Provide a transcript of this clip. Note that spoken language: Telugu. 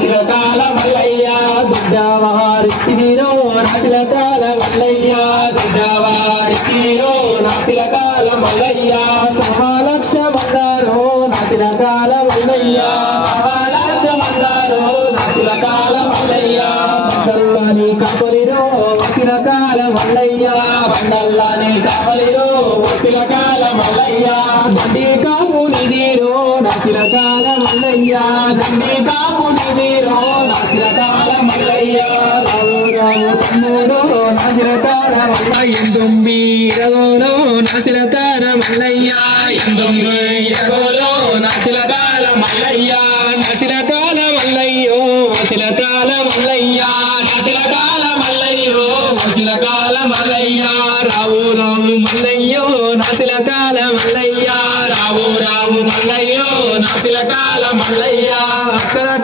చిరకాల మల్లయ్య దుడ్డవారిరో నా చిరకాల మల్లయ్య దుడ్డవారిరో నా చిరకాల మల్లయ్య సమాలక్ష బంగారో నా చిరకాల మల్లయ్య సమాలక్ష బంగారో నా చిరకాల మల్లయ్య బండల్లాని కాపలిరో చిరకాల మల్లయ్య బండల్లాని కాపలిరో చిరకాల మల్లయ్య దండి కాపు నిధిరో నా చిరకాల మల్లయ్య దండి కాపు నిధిరో నా చిరకాల మల్లయ్య రావు రావు తమ్ముడో నా చిరకాల మల్లయ్య ఎందుంబి రవోలో నా చిరకాల మల్లయ్య ఎందుంబి